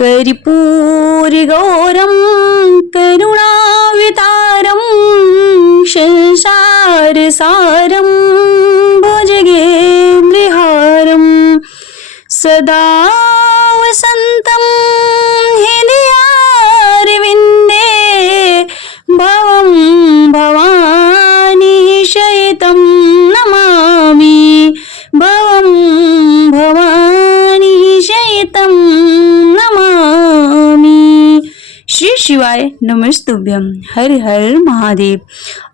कर्पूरगौरं करुणावतारं संसारसारं भुजगेन्द्रहारं सदा वसन्तं हृदयारविन्दे भवं भवानी शयितं नमामि भवं भवानी शयितं नमामि। श्री शिवाय नमस्तुभ्यं। हर हर महादेव।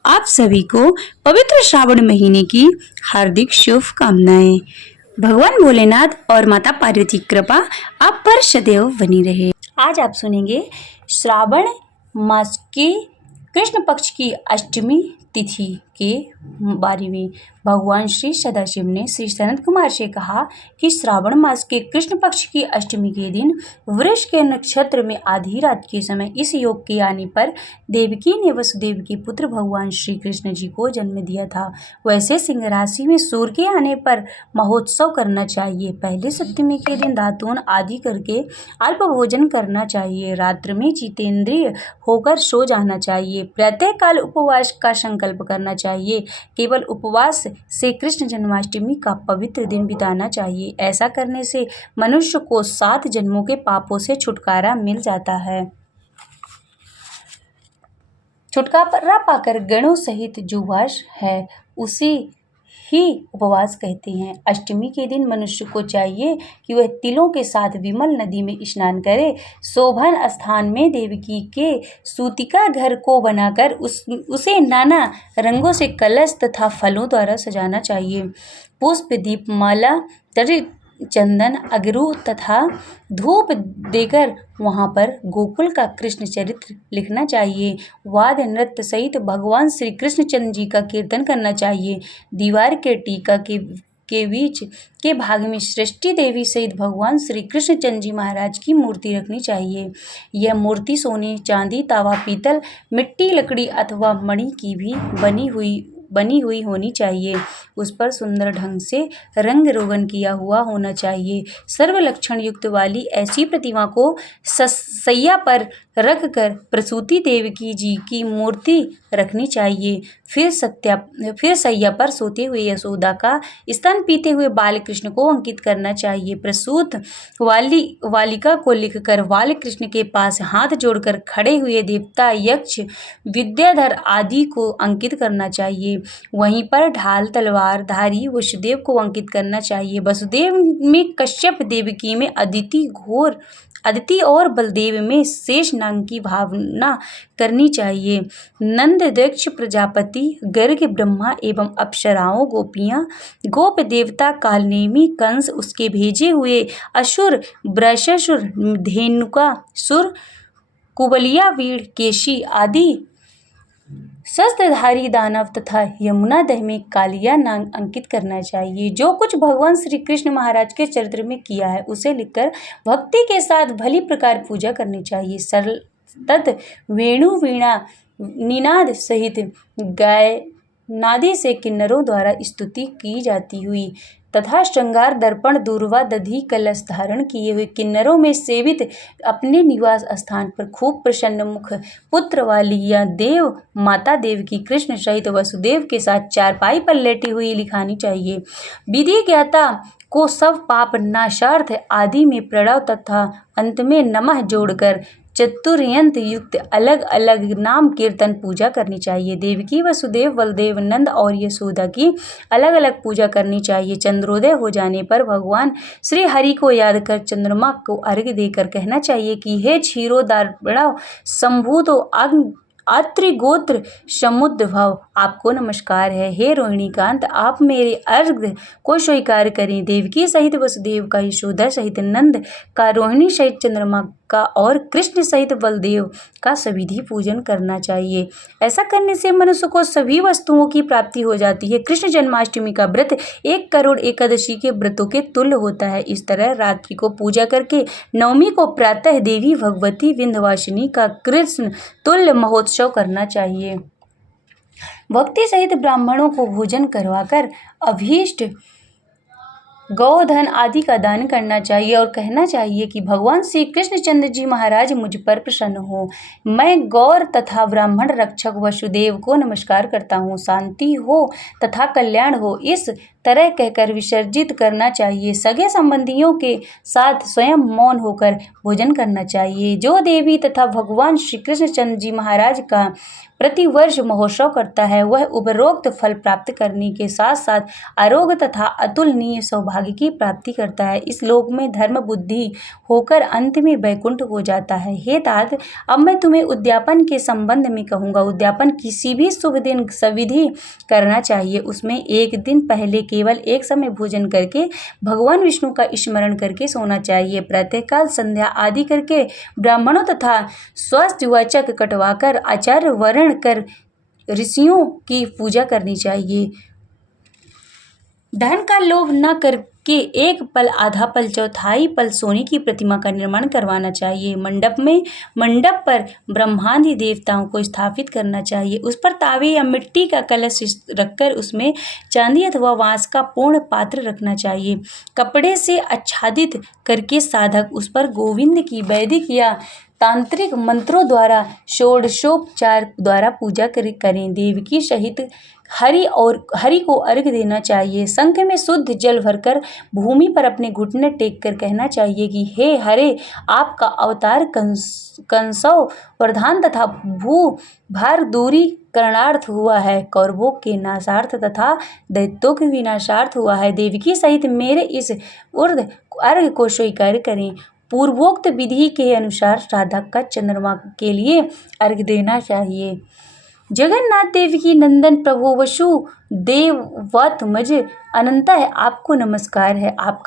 आप सभी को पवित्र श्रावण महीने की हार्दिक शुभकामनाएं। भगवान भोलेनाथ और माता पार्वती कृपा आप पर सदैव बनी रहे। आज आप सुनेंगे श्रावण मास की कृष्ण पक्ष की अष्टमी तिथि के बारे में। भगवान श्री सदाशिव ने श्री सनत कुमार से कहा कि श्रावण मास के कृष्ण पक्ष की अष्टमी के दिन वृष के नक्षत्र में आधी रात के समय इस योग के आने पर देवकी ने वसुदेव के पुत्र भगवान श्री कृष्ण जी को जन्म दिया था। वैसे सिंह राशि में सूर्य के आने पर महोत्सव करना चाहिए। पहले सप्तमी के दिन दातून आदि करके अल्प भोजन करना चाहिए। रात्र में जितेंद्रिय होकर सो जाना चाहिए। प्रातः काल उपवास का संकल्प करना चाहिए। केवल उपवास से कृष्ण जन्माष्टमी का पवित्र दिन बिताना चाहिए। ऐसा करने से मनुष्य को 7 जन्मों के पापों से छुटकारा मिल जाता है। छुटकारा पाकर गणों सहित जो वास है उसे ही उपवास कहते हैं। अष्टमी के दिन मनुष्य को चाहिए कि वह तिलों के साथ विमल नदी में स्नान करे। शोभन स्थान में देवकी के सूतिका घर को बनाकर उसे नाना रंगों से कलश तथा फलों द्वारा सजाना चाहिए। पुष्प, दीपमाला, तृण, चंदन, अगरू तथा धूप देकर वहां पर गोकुल का कृष्ण चरित्र लिखना चाहिए। वाद्य नृत्य सहित भगवान श्री कृष्णचंद्र जी का कीर्तन करना चाहिए। दीवार के टीका के बीच के भाग में सृष्टि देवी सहित भगवान श्री कृष्णचंद्र जी महाराज की मूर्ति रखनी चाहिए। यह मूर्ति सोने, चांदी, तावा, पीतल, मिट्टी, लकड़ी अथवा मणि की भी बनी हुई होनी चाहिए। उस पर सुंदर ढंग से रंग रोगन किया हुआ होना चाहिए। सर्व लक्षण युक्त वाली ऐसी प्रतिमा को सैया पर रखकर प्रसूति देवकी जी की मूर्ति रखनी चाहिए। फिर सैया पर सोते हुए यशोदा का स्तन पीते हुए बाल कृष्ण को अंकित करना चाहिए। प्रसूत वालिका को लिखकर बाल कृष्ण के पास हाथ जोड़कर खड़े हुए देवता, यक्ष, विद्याधर आदि को अंकित करना चाहिए। वहीं पर ढाल तलवार धारी वसुदेव को अंकित करना चाहिए। वसुदेव में कश्यप, देवकी में अदिति और बलदेव में शेषनाग की भावना करनी चाहिए। नंद, दक्ष, प्रजापति, गर्ग, ब्रह्मा एवं अप्सराओं, गोपियां, गोप देवता, कालनेमी, कंस, उसके भेजे हुए असुर, वृषासुर, धेनुकासुर, कुबलिया, वीर, केशी आदि शस्त्रधारी दानव तथा यमुना दह में कालिया नाग अंकित करना चाहिए। जो कुछ भगवान श्री कृष्ण महाराज के चरित्र में किया है उसे लिखकर भक्ति के साथ भली प्रकार पूजा करनी चाहिए। सतत वेणु, वीणा, निनाद सहित गाय नादी से किन्नरों द्वारा स्तुति की जाती हुई तथा श्रृंगार, दर्पण, दूर्वा, दधी, कलश धारण किए हुए किन्नरों में सेवित अपने निवास स्थान पर खूब प्रसन्न मुख पुत्र वाली या देव माता देवकी कृष्ण सहित वसुदेव के साथ चारपाई पर लेटी हुई लिखानी चाहिए। विधि ज्ञाता को सब पाप नाशार्थ आदि में प्रणव तथा अंत में नमः जोड़कर चतुर्यंत युक्त अलग अलग नाम कीर्तन पूजा करनी चाहिए। देवकी, वसुदेव, बलदेव, नंद और यशोदा की अलग अलग पूजा करनी चाहिए। चंद्रोदय हो जाने पर भगवान श्री हरि को याद कर चंद्रमा को अर्घ्य देकर कहना चाहिए कि हे क्षीरोदार्णव संभूतो अत्रि गोत्र समुद्भव, आपको नमस्कार है। हे रोहिणीकांत, आप मेरे अर्घ्य को स्वीकार करें। देवकी सहित वसुदेव का, यशोदा सहित नंद का, रोहिणी सहित चंद्रमा का और कृष्ण सहित बलदेव का सविधि पूजन करना चाहिए। ऐसा करने से मनुष्य को सभी वस्तुओं की प्राप्ति हो जाती है। कृष्ण जन्माष्टमी का व्रत 1 करोड़ एकादशी के व्रतों के तुल्य होता है। इस तरह रात्रि को पूजा करके नवमी को प्रातः देवी भगवती विंध्यवासिनी का कृष्ण तुल्य महोत्सव करना चाहिए। भक्ति सहित ब्राह्मणों को भोजन करवाकर अभीष्ट गौधन आदि का दान करना चाहिए और कहना चाहिए कि भगवान श्री कृष्णचंद्र जी महाराज मुझ पर प्रसन्न हो। मैं गौर तथा ब्राह्मण रक्षक वसुदेव को नमस्कार करता हूँ। शांति हो तथा कल्याण हो, इस तरह कहकर विसर्जित करना चाहिए। सगे संबंधियों के साथ स्वयं मौन होकर भोजन करना चाहिए। जो देवी तथा भगवान श्री कृष्णचंद्र जी महाराज का प्रतिवर्ष महोत्सव करता है, वह उपरोक्त फल प्राप्त करने के साथ साथ आरोग्य तथा अतुलनीय सौभाग्य की प्राप्ति करता है। इस लोक में धर्म बुद्धि होकर अंत में वैकुंठ हो जाता है। हे तात, अब मैं तुम्हें उद्यापन के संबंध में कहूँगा। उद्यापन किसी भी शुभ दिन सविधि करना चाहिए। उसमें एक दिन पहले केवल एक समय भोजन करके भगवान विष्णु का स्मरण करके सोना चाहिए। प्रातःकाल संध्या आदि करके ब्राह्मणों तथा स्वास्थ्य वाचक कटवाकर आचार्य वर्ण कर ऋषियों की पूजा करनी चाहिए। धन का लोभ न करके एक पल, आधा पल, चौथाई पल सोने की प्रतिमा का निर्माण करवाना चाहिए। मंडप पर ब्रह्मादि देवताओं को स्थापित करना चाहिए। उस पर तावे या मिट्टी का कलश रखकर उसमें चांदी अथवा वांस का पूर्ण पात्र रखना चाहिए। कपड़े से आच्छादित करके साधक उस पर गोविंद की वैदिक या तांत्रिक मंत्रों द्वारा षोडशोपचार द्वारा पूजा करें। देवकी सहित हरि को अर्घ्य देना चाहिए। शंख में शुद्ध जल भरकर भूमि पर अपने घुटने टेक कर कहना चाहिए कि हे हरे, आपका अवतार कंसव प्रधान तथा भू भार दूरी करणार्थ हुआ है, कौरवों के नाशार्थ तथा दैत्यों के विनाशार्थ हुआ है। देवकी सहित मेरे इस उर्ध अर्घ्य को स्वीकार करें। पूर्वोक्त विधि के अनुसार साधक का चंद्रमा के लिए अर्घ्य देना चाहिए। जगन्नाथ देव की नंदन प्रभु वसुदेवत्मज अनंत है, आपको नमस्कार है। आप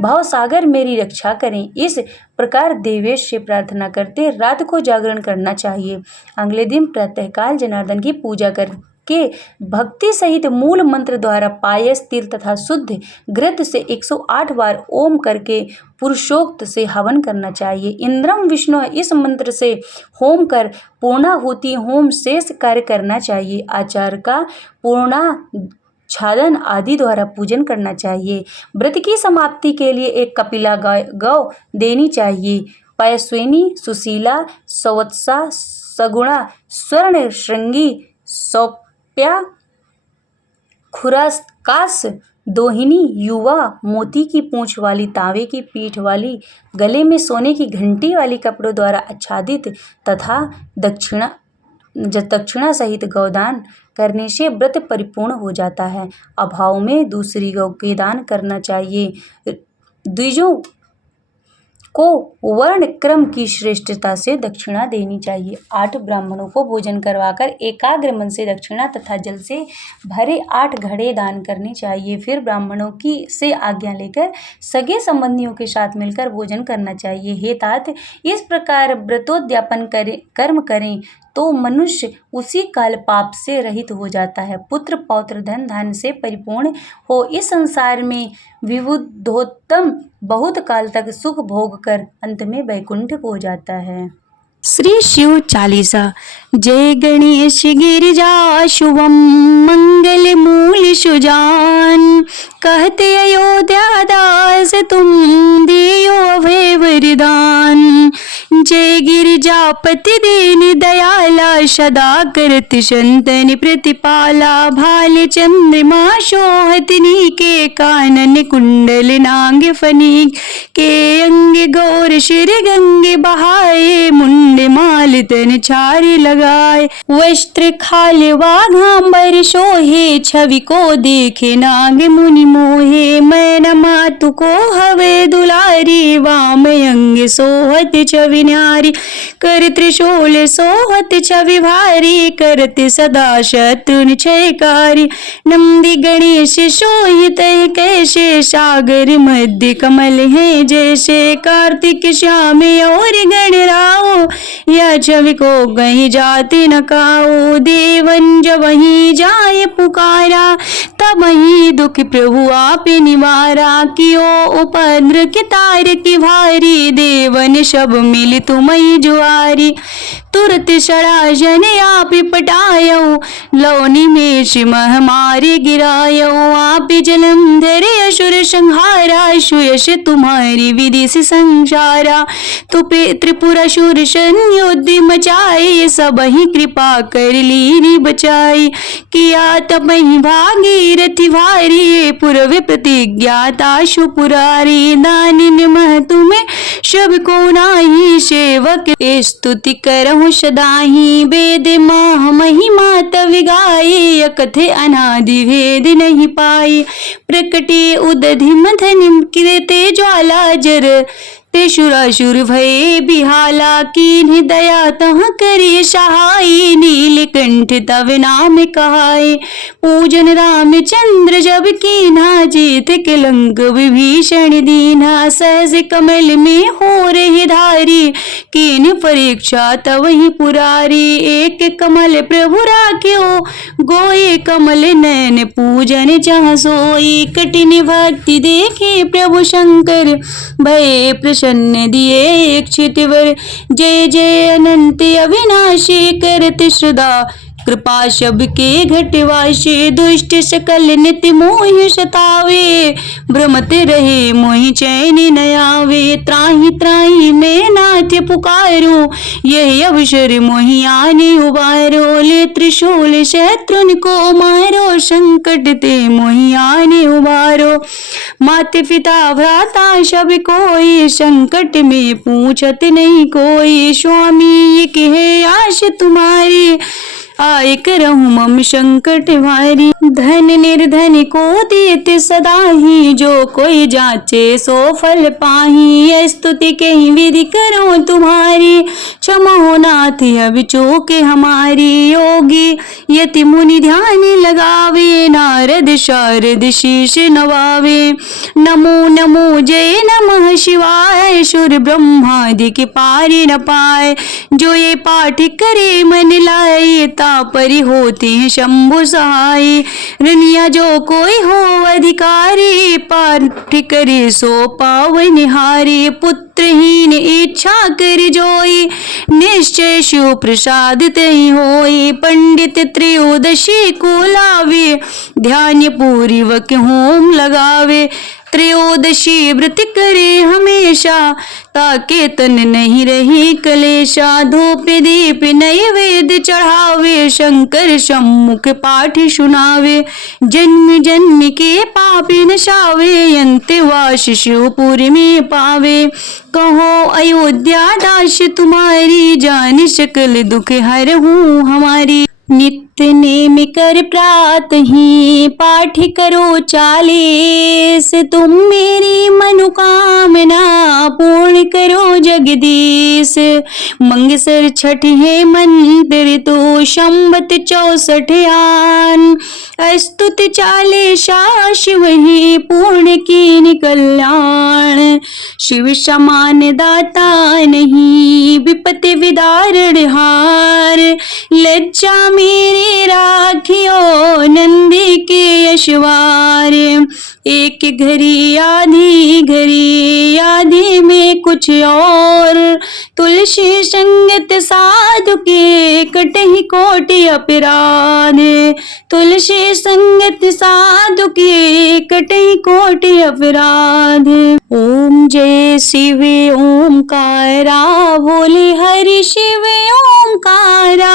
भावसागर मेरी रक्षा करें। इस प्रकार देवेश से प्रार्थना करते रात को जागरण करना चाहिए। अगले दिन प्रातःकाल जनार्दन की पूजा करके भक्ति सहित मूल मंत्र द्वारा पायस, तिल तथा शुद्ध घृत से 108 बार ओम करके पुरुषोक्त से हवन करना चाहिए। इंद्रम विष्णु इस मंत्र से होम कर पूर्णाहुति होम शेष कार्य करना चाहिए। आचार्य का पूर्णाच्छादन आदि द्वारा पूजन करना चाहिए। व्रत की समाप्ति के लिए एक कपिला गौ देनी चाहिए। पयस्विनी, सुशीला, सवत्सा, सगुणा, स्वर्ण श्रृंगी, सौप्या, खुराकास, दोहिनी, युवा, मोती की पूंछ वाली, तांबे की पीठ वाली, गले में सोने की घंटी वाली कपड़ों द्वारा आच्छादित तथा दक्षिणा सहित गौदान करने से व्रत परिपूर्ण हो जाता है। अभाव में दूसरी गौ के दान करना चाहिए। द्विजों को वर्ण क्रम की श्रेष्ठता से दक्षिणा देनी चाहिए। 8 ब्राह्मणों को भोजन करवाकर एकाग्र मन से दक्षिणा तथा जल से भरे 8 घड़े दान करने चाहिए। फिर ब्राह्मणों की से आज्ञा लेकर सगे संबंधियों के साथ मिलकर भोजन करना चाहिए। हे तात, इस प्रकार व्रतोद्यापन कर्म करें तो मनुष्य उसी काल पाप से रहित हो जाता है। पुत्र पौत्र धन धान्य से परिपूर्ण हो इस संसार में विबुधोत्तम बहुत काल तक सुख भोग कर अंत में वैकुंठ हो जाता है। श्री शिव चालीसा। जय गणेश गिरिजा शुभम मंगल मूल सुजान, कहते अयोध्या दास तुम दियो अभय वरदान। जय गिरिजापति दीन दयाला, सदा करत संतन प्रतिपाला। भाल चंद्रमा शोहतनी के कानन कुंडल नांग फनीक के अंग गौर शिर गंगे बहाए। मुंड माल तन छारी लगाए, वस्त्र खाल वाघांबर सोहे। छवि को देखे नाग मुनि मोहे, मैं मातु को हवे दुलारी। वाम अंग सोहत छवि न्यारी, कर त्रिशूल सोहत छवि भारी। करत सदा शत्रुन क्षयकारी, नंदी गणेश सोहित कैसे। सागर मध्य कमल है जैसे, कार्तिक श्याम और गणराओ। यह छवि को कहीं जाति न काओ। देवन जब वहीं जाए पुकारा, तब वहीं दुख प्रभु आप निवारा। कियो उपद्र के तार की भारी, देवन सब मिल तुम्हें जुआरी। तुरत षडाजन आप पटायो, लौ निमेष महामारी गिरायो। आप जलंधर असुर संहारा, सुयश तुम्हारी विधि से संसारा। तो त्रिपुरासुर संयुद्ध मचाए, सब ही कृपा कर लीनी बचाई। किया तब ही भागीरथी भारी, पूर्व प्रतिज्ञाता सुपुरारी। दानिन मह तुम्हें सब को नाही, सेवक स्तुति करहु सदाही। वेद माह महिमा तव गाये, अकथे अनादि भेद नहीं पाई। प्रकटे उदधि मथन कृते ज्वाला, जर ते सुरासुर भये बिहाला। कीन्ह दया तह करिय सहाय, नीलकंठ तव नाम कहाय। पूजन रामचंद्र जब कीन्हा, जीत के लंक विभीषण दीन्हा। सहज कमल में हो रही धारी, कीन्ह परीक्षा तव ही पुरारी। एक कमल प्रभु राख्यो, गोये कमल नयन पूजन जहाँ सोई। कठिन भक्ति देखे प्रभु शंकर, भये प्रसन्न दिए एक चितवर। जय जय अनंत अविनाशी, करत सदा कृपा सबके घटवासी। दुष्ट सकल नित्य मोहि सतावे, भ्रमत रहे मोहि चैन न आवे। त्राहि त्राहि मैं नाथ पुकारो, यही अवसर मोहि आने उबारो। ले त्रिशूल शत्रुन को मारो, संकट ते मोहि आने उबारो। माता पिता भ्राता सब कोई, संकट में पूछत नहीं कोई। स्वामी ये कहे आश तुम्हारी, आय करहु मम संकट भारी। धन निर्धन को देते सदा ही, जो कोई जाचे सो फल पाही। स्तुति के ही विधि करो तुम्हारी, क्षमा हो नाथ अब चूके हमारी। योगी यति मुनि ध्यान लगावे, नारद शारद शीश नवावे। नमो नमो जय नमः शिवाय, सुर ब्रह्मादि के पारी न पाए। जो ये पाठ करे मन लाए, परि होते हैं शंभु सहाय। रनिया जो कोई हो अधिकारी, पाठ करे सो पावन हारी। पुत्रहीन इच्छा कर जोई, निश्चय शिव प्रसाद तहि होई। पंडित त्रयोदशी को लावे, ध्यान पूर्वक होम लगावे। त्रयोदशी व्रत करे हमेशा, ताके तन नहीं रही कलेशा। धूप दीप नैवेद चढ़ावे, शंकर सम्मुख पाठ सुनावे। जन्म जन्म के पाप नशावे, अंतवास शिवपुर में पावे। कहो अयोध्या दास तुम्हारी, जान सकल दुख हरहूँ हमारी। नित्य नेम कर प्रात ही, पाठ करो 40। तुम मेरी मनोकामना, पूर्ण करो जगदीश। मंगसर छठ है मंत्र तो, संवत 64 आन। स्तुत 40 शिव ही, पूर्ण कीन कल्याण। शिव समान दाता नहीं, विपत्ति विदारण हार। लज्जा मेरे राखियो, नंदी के यशवार। एक घड़ी आधी में कुछ और। तुलसी संगत साधु के, कटहि कोटि अपराध। तुलसी संगत साधु के, कटहि कोटि अपराध। ओम जय शिव ओमकारा, बोले हरि शिव ओमकारा।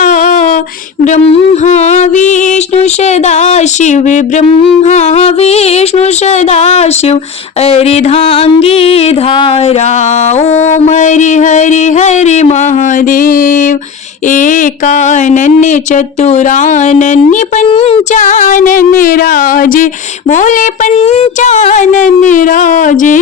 ब्रह्मा विष्णु सदा शिव, ब्रह्मा विष्णु सदा शिव। अर्धांगी धारा, ओम हरि हरि हरि महादेव। एकानन्य चतुरानन्य पंचानन्य राजे, बोले पंचानन्य राजे।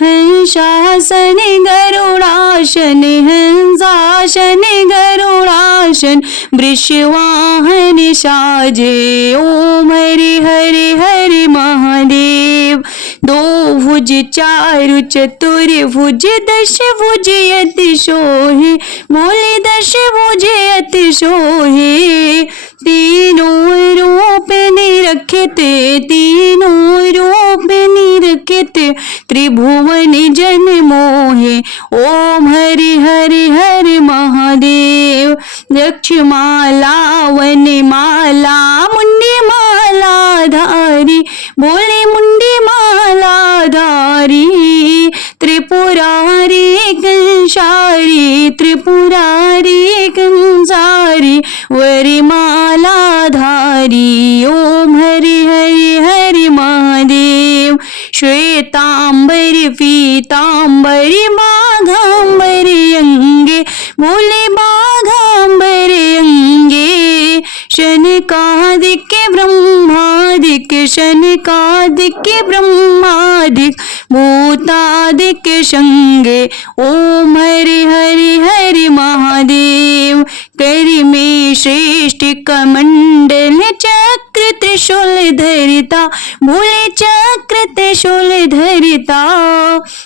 हंसासन गरुड़ासन, हंसासन गरुड़ासन। वृषवाहन साजे, ओम हरि हरि हरि महादेव। दो भुज चारु चतुर्भुज, 10 भुज अति सोहे, बोले 10 भुज अति सोहे। तीनों रूप निरखते, तीनों रूप निरखते। त्रिभुवन जन मोहे। ओम हरि हरि हरि महादेव। यक्षमाला वनमाला मुंडी माला धारी, बोले मुंडी माला धारी। त्रिपुरारी कंसारी, त्रिपुरारी कंसारी, वरिमाला धारी। ओम हरि हरि हरि महादेव। श्वेतांबरी पीतांबरी बाघांबरी अंगे, बोले बाघांबरी अंगे। शनकादिक ब्रह्मादिक, शनकादिक ब्रह्मादिक, भूतादिक संगे। ओम हरि हरि हरि महादेव। करि में श्रेष्ठ कमंडल चक्र त्रिशूल धरिता, बोले चक्र त्रिशूल धरिता।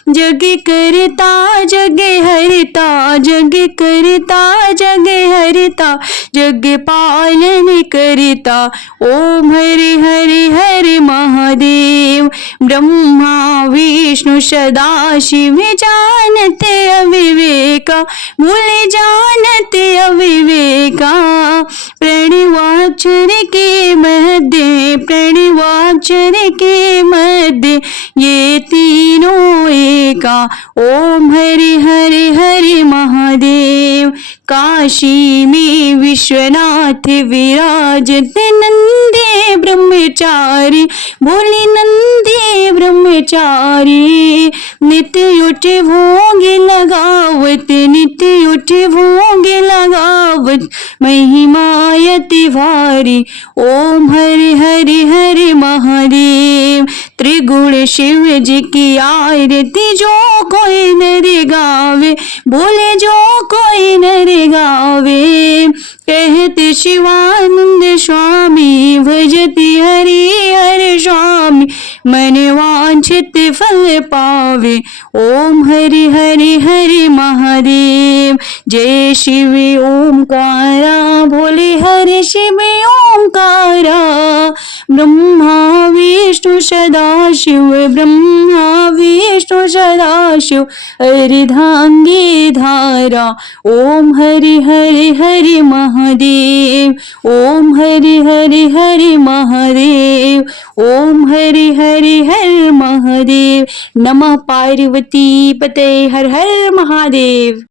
जग करता जग हरिता, जग करता जग हरिता, जग पालन करता। ओम हरि हरि हरि महादेव। ब्रह्मा विष्णु सदा शिव जानते अविवेका, बोले जानते अविवेका। प्रणवाक्षर के मध्य, प्रणवाक्षर के मध्य, ये तीनों एका। ओम हरि हरि हरि महादेव। काशी में विश्वनाथ विराजते, नंदे ब्रह्मचारी, बोले नंदे ब्रह्मचारी। नित्य उठ भोग लगावत, नित्य उठ भोग लगावत, महिमायति भारी। ओम हरि हरि हरि महादेव। त्रिगुण शिव जी की आरती जो कोई नर गावे, बोले जो कोई नर गावे। कहते शिवानंद स्वामी, भजति हरि हर स्वामी, मन वांछित फल पावे। ओम हरि हरि हरि महादेव। जय शिव ओंकारा, भोले हरि शिव ओंकारा। ब्रह्मा विष्णु सदा शिव, ब्रह्मा विष्णु सदा शिव, अर्धांगी धारा। ओम हरि हरि हरि महादेव। ओम हरि हरि हरि महादेव। ओम हरि हरि हर महादेव। नमः पार्वती पते, हर हर महादेव।